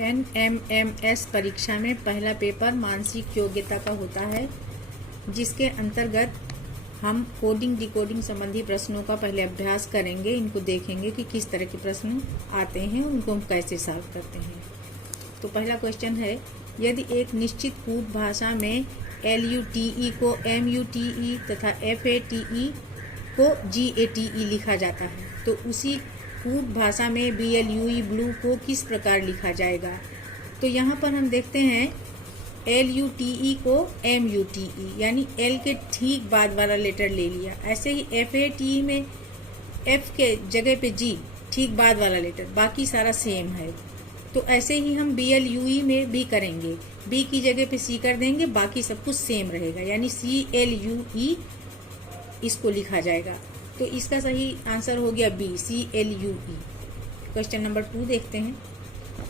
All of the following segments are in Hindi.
NMMS परीक्षा में पहला पेपर मानसिक योग्यता का होता है, जिसके अंतर्गत हम कोडिंग डिकोडिंग संबंधी प्रश्नों का पहले अभ्यास करेंगे। इनको देखेंगे कि किस तरह के प्रश्न आते हैं, उनको हम कैसे सॉल्व करते हैं। तो पहला क्वेश्चन है, यदि एक निश्चित कूट भाषा में LUTE को MUTE तथा FATE को GATE लिखा जाता है, तो उसी कूट भाषा में BLUE ब्लू को किस प्रकार लिखा जाएगा। तो यहाँ पर हम देखते हैं LUTE को MUTE यानी L के ठीक बाद वाला लेटर ले लिया। ऐसे ही FATE में F के जगह पे G ठीक बाद वाला लेटर, बाकी सारा सेम है। तो ऐसे ही हम BLUE में भी करेंगे, B की जगह पे C कर देंगे, बाकी सब कुछ सेम रहेगा, यानी CLUE इसको लिखा जाएगा। तो इसका सही आंसर हो गया B, CLUE। क्वेश्चन नंबर 2 देखते हैं,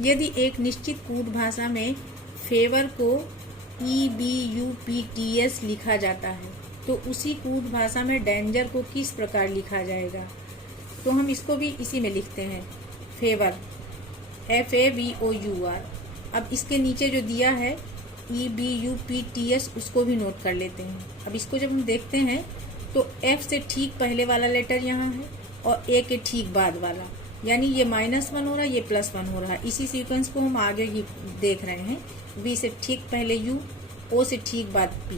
यदि एक निश्चित कूट भाषा में फेवर को EBUPTS लिखा जाता है, तो उसी कूट भाषा में डेंजर को किस प्रकार लिखा जाएगा। तो हम इसको भी इसी में लिखते हैं, फेवर FAVOUR। अब इसके नीचे जो दिया है EBUPTS उसको भी नोट कर लेते हैं। अब इसको जब हम देखते हैं तो F से ठीक पहले वाला लेटर यहाँ है और A के ठीक बाद वाला, यानी ये -1 हो रहा है, ये +1 हो रहा है। इसी सीक्वेंस को हम आगे ही देख रहे हैं। V से ठीक पहले U, O से ठीक बाद P,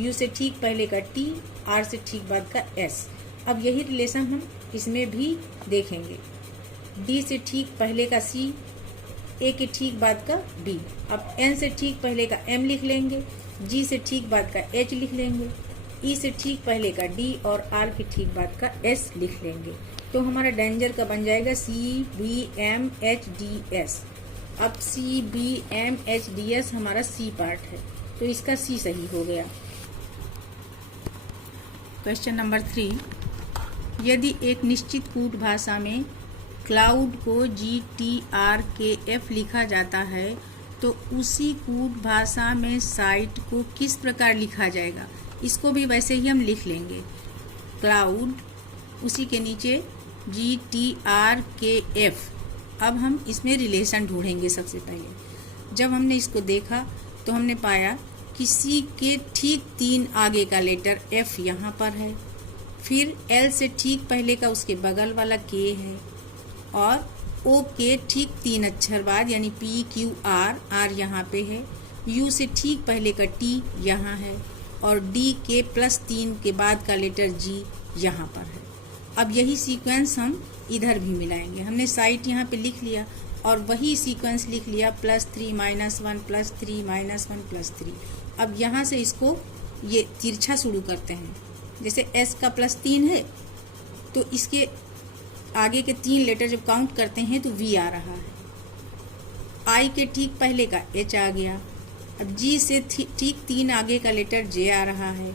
U से ठीक पहले का T, R से ठीक बाद का S। अब यही रिलेशन हम इसमें भी देखेंगे। D से ठीक पहले का C, A के ठीक बाद का B। अब N से ठीक पहले का M लिख लेंगे, G से ठीक बाद का H लिख लेंगे, E से ठीक पहले का D और R के ठीक बाद का S लिख लेंगे। तो हमारा डेंजर का बन जाएगा CBMHDS। अब CBMHDS हमारा C पार्ट है, तो इसका C सही हो गया। क्वेश्चन नंबर 3, यदि एक निश्चित कूट भाषा में क्लाउड को GTRKF लिखा जाता है, तो उसी कूट भाषा में साइट को किस प्रकार लिखा जाएगा। इसको भी वैसे ही हम लिख लेंगे, क्लाउड उसी के नीचे GTRKF। अब हम इसमें रिलेशन ढूंढेंगे। सबसे पहले जब हमने इसको देखा तो हमने पाया कि C के ठीक 3 आगे का लेटर F यहाँ पर है, फिर L से ठीक पहले का उसके बगल वाला K है, और O के ठीक 3 अक्षर बाद यानी PQR, R यहाँ पे है, U से ठीक पहले का T यहाँ है, और D के +3 के बाद का लेटर G यहाँ पर है। अब यही सीक्वेंस हम इधर भी मिलाएंगे। हमने साइट यहाँ पे लिख लिया और वही सीक्वेंस लिख लिया, +3 -1 +3 -1 +3। अब यहाँ से इसको ये तिरछा शुरू करते हैं। जैसे S का +3 है तो इसके आगे के 3 लेटर जब काउंट करते हैं तो V आ रहा है, I के ठीक पहले का H आ गया। अब G से ठीक 3 आगे का लेटर J आ रहा है,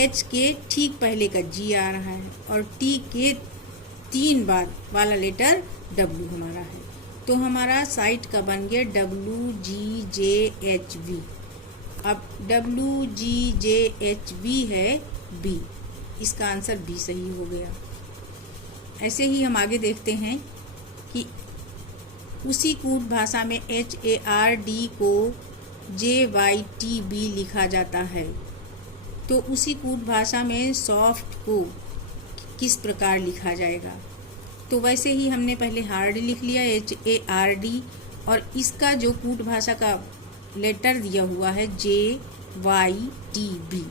H के ठीक पहले का G आ रहा है, और T के 3 बाद वाला लेटर W हमारा है। तो हमारा साइट का बन गया WGJHV। अब WGJHV है B, इसका आंसर B सही हो गया। ऐसे ही हम आगे देखते हैं कि उसी कूट भाषा में HARD को JYTB लिखा जाता है, तो उसी कूट भाषा में सॉफ्ट को किस प्रकार लिखा जाएगा। तो वैसे ही हमने पहले हार्ड लिख लिया HARD, और इसका जो कूट भाषा का लेटर दिया हुआ है JYTB,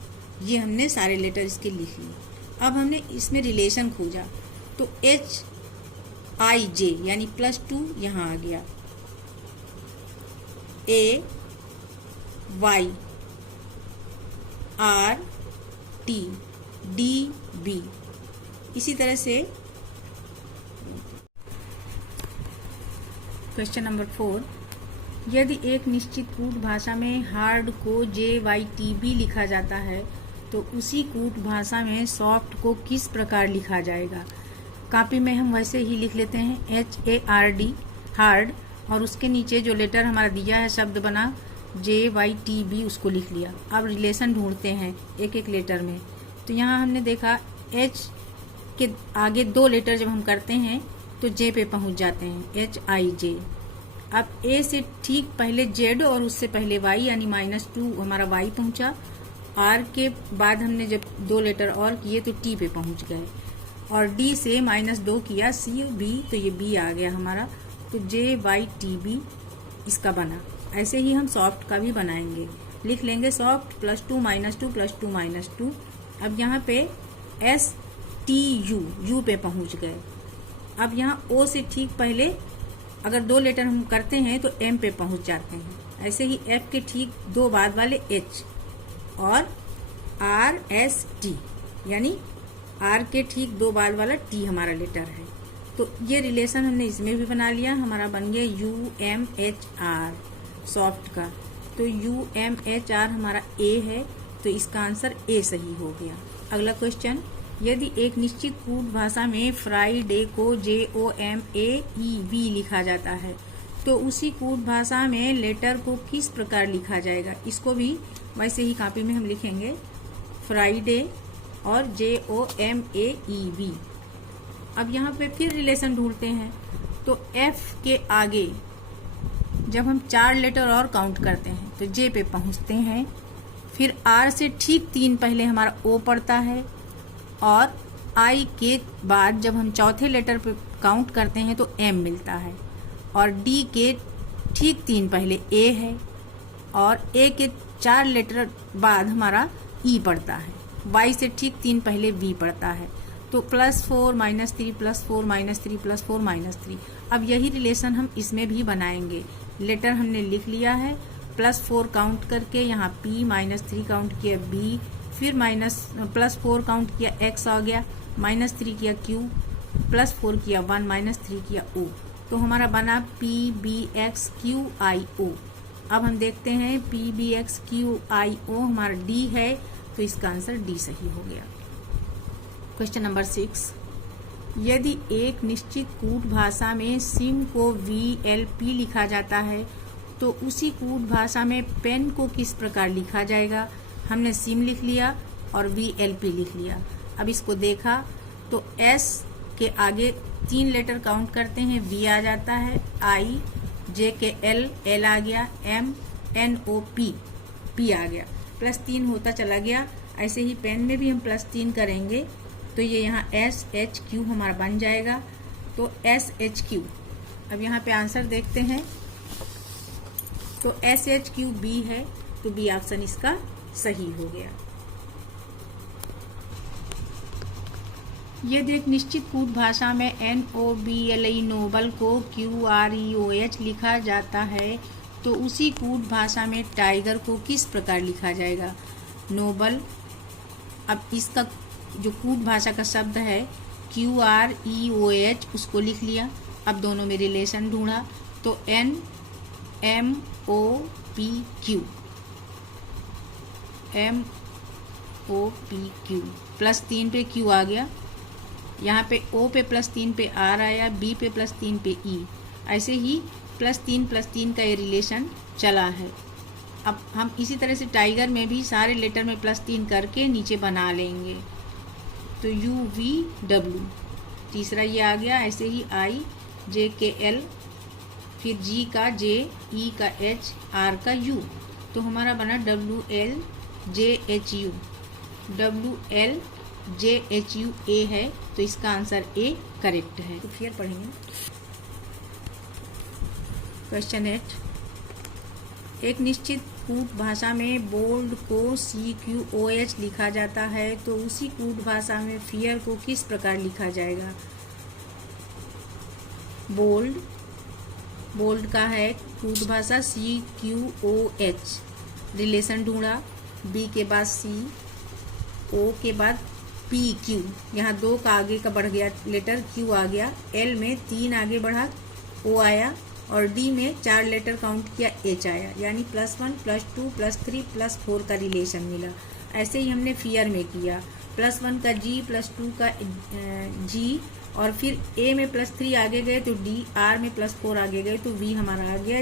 ये हमने सारे लेटर इसके लिख लिए। अब हमने इसमें रिलेशन खोजा तो HIJ यानी +2 यहाँ आ गया, AYRTDB। इसी तरह से क्वेश्चन नंबर 4, यदि एक निश्चित कूट भाषा में हार्ड को JYTB लिखा जाता है, तो उसी कूट भाषा में सॉफ्ट को किस प्रकार लिखा जाएगा। कॉपी में हम वैसे ही लिख लेते हैं HARD हार्ड, और उसके नीचे जो लेटर हमारा दिया है शब्द बना JYTB, उसको लिख लिया। अब रिलेशन ढूंढते हैं एक एक लेटर में। तो यहाँ हमने देखा H के आगे 2 लेटर जब हम करते हैं तो J पे पहुँच जाते हैं, HIJ। अब ए से ठीक पहले जेड और उससे पहले वाई यानी -2 हमारा वाई पहुंचा। आर के बाद हमने जब 2 लेटर और किए तो टी पे पहुंच गए, और डी से -2 किया सी बी तो ये बी आ गया हमारा, तो जे वाई टी बी इसका बना। ऐसे ही हम सॉफ्ट का भी बनाएंगे, लिख लेंगे सॉफ्ट +2 -2 +2 -2। अब यहाँ पे एस टी यू पे पहुंच गए। अब यहाँ ओ से ठीक पहले अगर 2 लेटर हम करते हैं तो एम पे पहुंच जाते हैं। ऐसे ही एफ के ठीक 2 बाद वाले एच और आर एस टी यानी आर के ठीक 2 बाद वाला टी हमारा लेटर है। तो ये रिलेशन हमने इसमें भी बना लिया, हमारा बन गया U M H R soft का। तो यू एम एच आर हमारा ए है, तो इसका आंसर ए सही हो गया। अगला क्वेश्चन, यदि एक निश्चित कूट भाषा में फ्राइडे को JOMAEV लिखा जाता है तो उसी कूट भाषा में लेटर को किस प्रकार लिखा जाएगा। इसको भी वैसे ही कॉपी में हम लिखेंगे फ्राइडे और JOMAEV। अब यहाँ पे फिर रिलेशन ढूंढते हैं, तो F के आगे जब हम 4 लेटर और काउंट करते हैं तो J पे पहुँचते हैं, फिर R से ठीक 3 पहले हमारा O पड़ता है, और I के बाद जब हम चौथे लेटर पे काउंट करते हैं तो M मिलता है, और D के ठीक 3 पहले A है, और A के 4 लेटर बाद हमारा E पड़ता है, Y से ठीक 3 पहले V पड़ता है। तो +4 -3 +4 -3 +4 -3। अब यही रिलेशन हम इसमें भी बनाएंगे। लेटर हमने लिख लिया है, +4 काउंट करके यहाँ P -3 काउंट किया B, फिर +4 काउंट किया X आ गया, -3 किया Q, +4 किया 1 -3 किया O। तो हमारा बना PBXQIO। अब हम देखते हैं PBXQIO हमारा D है, तो इसका आंसर D सही हो गया। क्वेश्चन नंबर 6, यदि एक निश्चित कूट भाषा में सिम को VLP लिखा जाता है तो उसी कूट भाषा में पेन को किस प्रकार लिखा जाएगा। हमने सिम लिख लिया और VLP लिख लिया। अब इसको देखा तो S के आगे 3 लेटर काउंट करते हैं, V आ जाता है, I, J के L आ गया, M N O P आ गया, +3 होता चला गया। ऐसे ही पेन में भी हम +3 करेंगे तो ये यहाँ SHQ हमारा बन जाएगा, तो SHQ। अब यहाँ पे आंसर देखते हैं, तो SHQ B है, तो B ऑप्शन इसका सही हो गया। यदि एक निश्चित कूट भाषा में NOBLE नोबल को QREOH लिखा जाता है तो उसी कूट भाषा में टाइगर को किस प्रकार लिखा जाएगा। नोबल, अब इसका जो कूट भाषा का शब्द है QREOH उसको लिख लिया। अब दोनों में रिलेशन ढूंढा तो NMOPQ +3 पे Q आ गया, यहाँ पे O पे +3 पे R आया, B पे +3 पे E। ऐसे ही +3 का ये रिलेशन चला है। अब हम इसी तरह से टाइगर में भी सारे लेटर में +3 करके नीचे बना लेंगे, तो UVW तीसरा ये आ गया। ऐसे ही I, J के L, फिर G का J, E का H, R का U, तो हमारा बना WLJHU। WLJHU A है, तो इसका आंसर A करेक्ट है। तो फिर पढ़ेंगे क्वेश्चन 8, एक निश्चित कूट भाषा में बोल्ड को CQOH लिखा जाता है तो उसी कूट भाषा में फियर को किस प्रकार लिखा जाएगा। बोल्ड का है कूट भाषा CQOH, रिलेशन ढूंढा, B के बाद C, O के बाद PQ, यहाँ 2 का आगे का बढ़ गया लेटर Q आ गया, L में 3 आगे बढ़ा O आया, और D में 4 लेटर काउंट किया H आया, यानी +1 +2 +3 +4 का रिलेशन मिला। ऐसे ही हमने फियर में किया, +1 का G +2 का G, और फिर A में +3 आगे गए तो D, R में +4 आगे गए तो V हमारा आ गया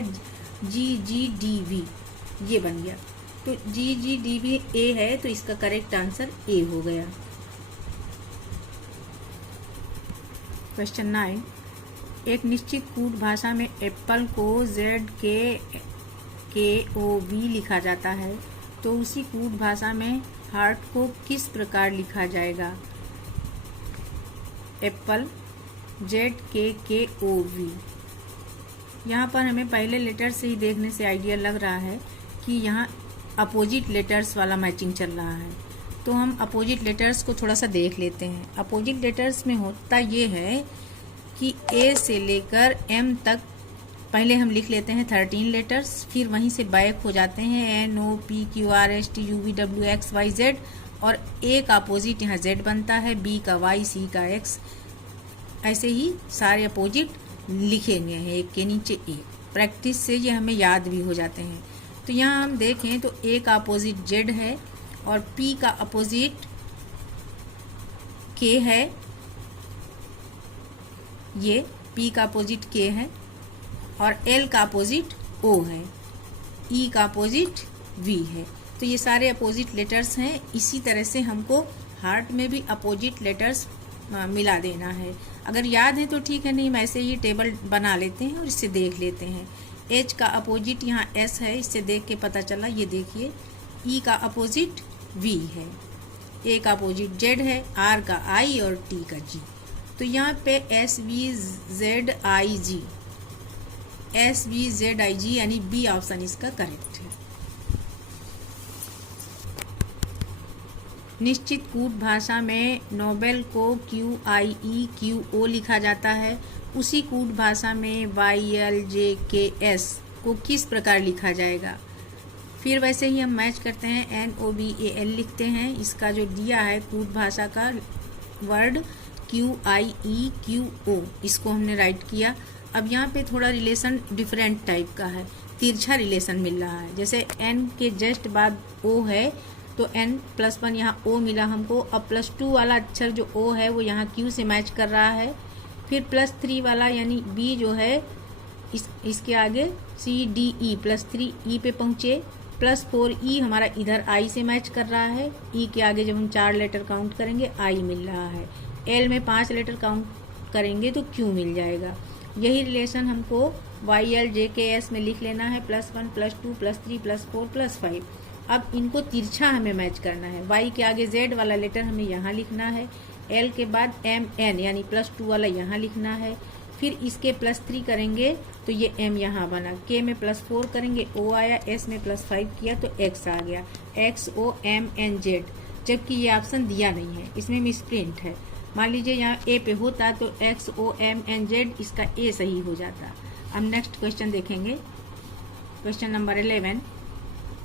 GGDV, ये बन गया। तो GGDV A है, तो इसका करेक्ट आंसर A हो गया। क्वेश्चन 9, एक निश्चित कूट भाषा में एप्पल को ZKOV लिखा जाता है, तो उसी कूट भाषा में हार्ट को किस प्रकार लिखा जाएगा? Apple ZKOV। यहाँ पर हमें पहले लेटर से ही देखने से आइडिया लग रहा है कि यहाँ अपोजिट लेटर्स वाला मैचिंग चल रहा है। तो हम अपोजिट लेटर्स को थोड़ा सा देख लेते हैं। अपोजिट लेटर्स में होता ये है कि ए से लेकर एम तक पहले हम लिख लेते हैं 13 लेटर्स, फिर वहीं से बैक हो जाते हैं NOPQRSTUVWXYZ, और ए का अपोजिट यहाँ Z बनता है, B का Y, C का X, ऐसे ही सारे अपोजिट लिखेंगे हैं एक के नीचे एक। प्रैक्टिस से ये हमें याद भी हो जाते हैं। तो यहाँ हम देखें तो ए का अपोजिट Z है और P का अपोजिट K है, ये P का अपोजिट K है, और L का अपोजिट O है, E का अपोजिट V है। तो ये सारे अपोजिट लेटर्स हैं। इसी तरह से हमको हार्ट में भी अपोजिट लेटर्स मिला देना है। अगर याद है तो ठीक है, नहीं हम ऐसे ही टेबल बना लेते हैं और इससे देख लेते हैं। H का अपोजिट यहाँ S है, इससे देख के पता चला। ये देखिए E का अपोजिट V है, A का अपोजिट Z है, R का I और T का G। तो यहाँ पे SVZIG यानी बी ऑप्शन इसका करेक्ट है। निश्चित कूट भाषा में नोबेल को QIEQO लिखा जाता है, उसी कूट भाषा में YLJKS को किस प्रकार लिखा जाएगा? फिर वैसे ही हम मैच करते हैं, NOBAL लिखते हैं। इसका जो दिया है कूट भाषा का वर्ड QIEQO, इसको हमने राइट किया। अब यहाँ पे थोड़ा रिलेशन डिफरेंट टाइप का है, तिरछा रिलेशन मिल रहा है। जैसे N के जस्ट बाद O है तो N+1 यहाँ O मिला हमको। अब +2 वाला अक्षर जो O है वो यहाँ Q से मैच कर रहा है। फिर +3 वाला यानी B जो है इसके आगे CDE +3 E पे पहुँचे, +4 E हमारा इधर I से मैच कर रहा है। E के आगे जब हम 4 लेटर काउंट करेंगे I मिल रहा है। L में 5 लेटर काउंट करेंगे तो Q मिल जाएगा। यही रिलेशन हमको YLJKS में लिख लेना है, +1 +2 +3 +4 +5। अब इनको तिरछा हमें मैच करना है। Y के आगे Z वाला लेटर हमें यहाँ लिखना है, L के बाद MN यानी +2 वाला यहाँ लिखना है। फिर इसके +3 करेंगे तो ये M यहाँ बना, K में +4 करेंगे O आया, S में +5 किया तो X आ गया, XOMNZ। जबकि ये ऑप्शन दिया नहीं है, इसमें मिसप्रिंट है। मान लीजिए यहाँ A पे होता तो XOMNZ, इसका A सही हो जाता। अब नेक्स्ट क्वेश्चन देखेंगे, क्वेश्चन नंबर 11।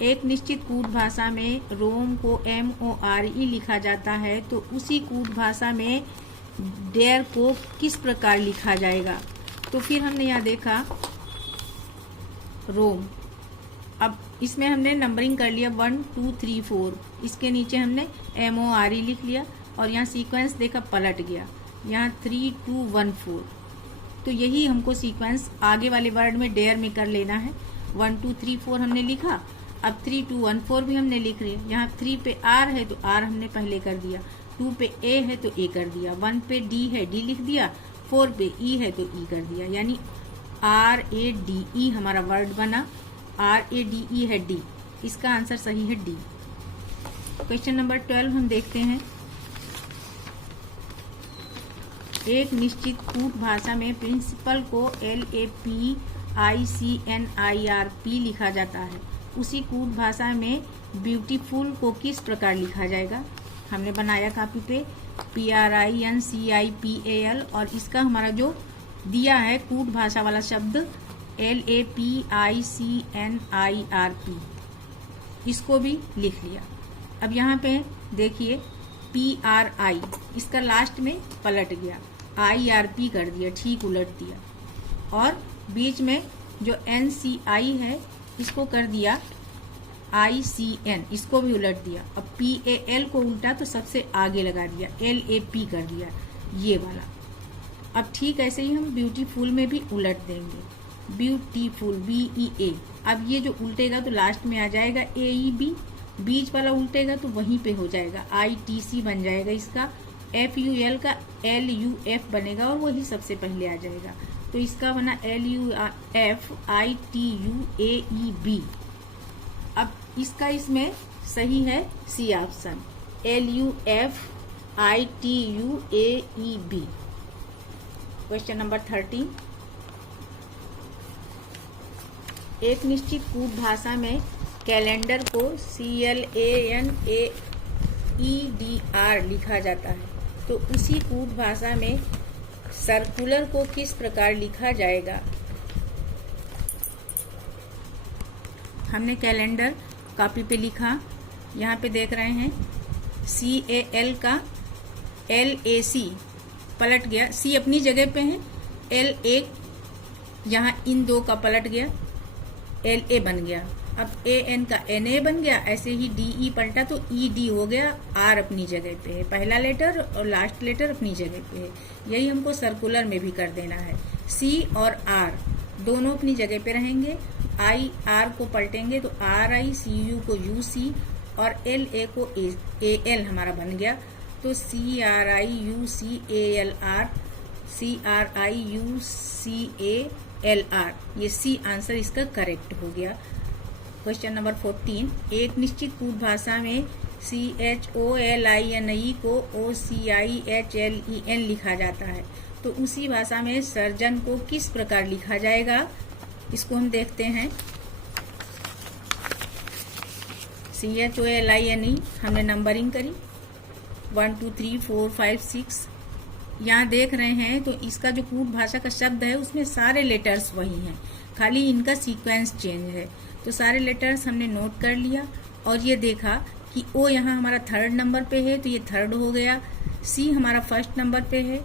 एक निश्चित कूट भाषा में रोम को MORE लिखा जाता है, तो उसी कूट भाषा में डेयर को किस प्रकार लिखा जाएगा? तो फिर हमने यहाँ देखा रोम। अब इसमें हमने नंबरिंग कर लिया 1 2 3 4, इसके नीचे हमने MORE लिख लिया और यहाँ सीक्वेंस देखा पलट गया, यहाँ 3 2 1 4। तो यही हमको सीक्वेंस आगे वाले वर्ड में डेयर में कर लेना है। 1 2 3 4 हमने लिखा, अब 3 2 1 4 भी हमने लिख रहे हैं। यहाँ 3 पे R है तो R हमने पहले कर दिया, 2 पे A है तो A कर दिया, 1 पे D है D लिख दिया, 4 पे E है तो E कर दिया, यानी RADE हमारा वर्ड बना। RADE है D, इसका आंसर सही है D। क्वेश्चन नंबर 12 हम देखते हैं। एक निश्चित कूट भाषा में प्रिंसिपल को LAPICNIRP लिखा जाता है, उसी कूट भाषा में ब्यूटीफुल को किस प्रकार लिखा जाएगा? हमने बनाया कॉपी पे PRINCIPAL, और इसका हमारा जो दिया है कूट भाषा वाला शब्द LAPICNIRP, इसको भी लिख लिया। अब यहाँ पे देखिए PRI, इसका लास्ट में पलट गया, IRP कर दिया, ठीक उलट दिया, और बीच में जो NCI है इसको कर दिया ICN, इसको भी उलट दिया। अब PAL को उल्टा तो सबसे आगे लगा दिया, LAP कर दिया, ये वाला। अब ठीक ऐसे ही हम ब्यूटीफुल में भी उलट देंगे, ब्यूटीफुल BEA। अब ये जो उल्टेगा तो लास्ट में आ जाएगा AEB, बीच वाला उल्टेगा तो वहीं पे हो जाएगा ITC बन जाएगा इसका, FUL का LUF बनेगा और वही सबसे पहले आ जाएगा। तो इसका बना LUFITUAEB। अब इसका इसमें सही है C option, LUFITUAEB। Question number 13, एक निश्चित कूट भाषा में कैलेंडर को CLANAEDR लिखा जाता है, तो उसी कूट भाषा में सर्कुलर को किस प्रकार लिखा जाएगा। हमने कैलेंडर कॉपी पे लिखा, यहाँ पे देख रहे हैं CAL का LAC पलट गया, C अपनी जगह पे है, LA यहाँ इन दो का पलट गया, LA बन गया। अब AN का NA बन गया, ऐसे ही DE पलटा तो ED हो गया, R अपनी जगह पे है, पहला लेटर और लास्ट लेटर अपनी जगह पे है। यही हमको सर्कुलर में भी कर देना है। C और R दोनों अपनी जगह पे रहेंगे, I R को पलटेंगे तो RI, CU को UC और LA को AL हमारा बन गया, तो CRIUCALR, CRIUCALR, ये C आंसर इसका करेक्ट हो गया। क्वेश्चन नंबर 14, एक निश्चित कूट भाषा में CHOLINE को OCIHLEN लिखा जाता है, तो उसी भाषा में सर्जन को किस प्रकार लिखा जाएगा, इसको हम देखते हैं। CHOLINE हमने नंबरिंग करी 1 2 3 4 5 6, यहाँ देख रहे हैं तो इसका जो कूट भाषा का शब्द है उसमें सारे लेटर्स वही हैं, खाली इनका सीक्वेंस चेंज है। तो सारे लेटर्स हमने नोट कर लिया और ये देखा कि O यहाँ हमारा थर्ड नंबर पे है तो ये थर्ड हो गया, C हमारा फर्स्ट नंबर पे है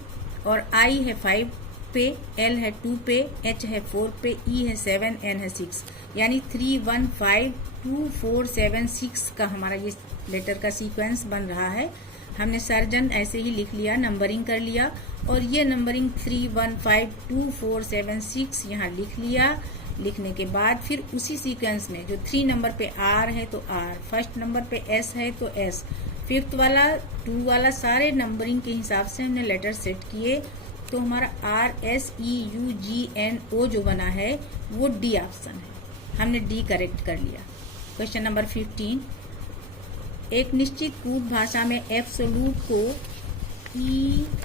और I है 5 पे, L है 2 पे, H है 4 पे, E है 7, N है 6, यानी 3 1 5 2 4 7 6 का हमारा ये लेटर का सीक्वेंस बन रहा है। हमने सर्जन ऐसे ही लिख लिया, नंबरिंग कर लिया और ये नंबरिंग 3 1 5 2 4 7 6 यहाँ लिख लिया। लिखने के बाद फिर उसी सीक्वेंस में जो 3 नंबर पे R है तो R, फर्स्ट नंबर पे S है तो S, फिफ्थ वाला 2 वाला सारे नंबरिंग के हिसाब से हमने लेटर सेट किए, तो हमारा RSEUGNO जो बना है वो D ऑप्शन है, हमने D करेक्ट कर लिया। क्वेश्चन नंबर 15, एक निश्चित कूट भाषा में एब्सोल्यूट को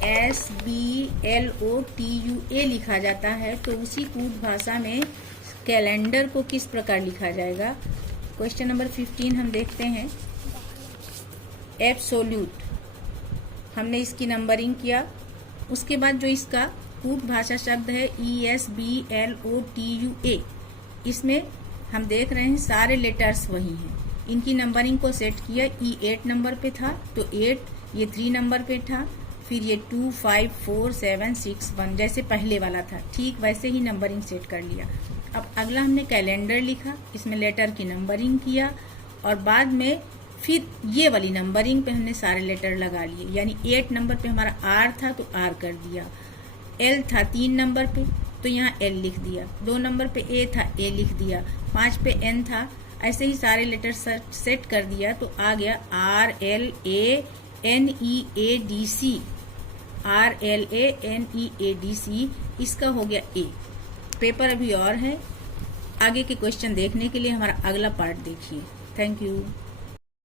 ESBLOTUA लिखा जाता है, तो उसी कूट भाषा में कैलेंडर को किस प्रकार लिखा जाएगा। क्वेश्चन नंबर 15 हम देखते हैं। एब्सोल्यूट हमने इसकी नंबरिंग किया, उसके बाद जो इसका कूट भाषा शब्द है ESBLOTUA, इसमें हम देख रहे हैं सारे लेटर्स वही हैं, इनकी नंबरिंग को सेट किया। E 8 नंबर पे था तो 8, ये 3 नंबर पे था, फिर ये 2 5 4 7 6 1 जैसे पहले वाला था, ठीक वैसे ही नंबरिंग सेट कर लिया। अब अगला हमने कैलेंडर लिखा, इसमें लेटर की नंबरिंग किया और बाद में फिर ये वाली नंबरिंग पे हमने सारे लेटर लगा लिए, यानी 8 नंबर पे हमारा R था तो R कर दिया, L था 3 नंबर पे तो यहाँ L लिख दिया, 2 नंबर पे A था A लिख दिया, 5 पे N था, ऐसे ही सारे लेटर सेट कर दिया तो आ गया RLANEADC, RLANEADC, इसका हो गया A। पेपर अभी और है, आगे के क्वेश्चन देखने के लिए हमारा अगला पार्ट देखिए। Thank you.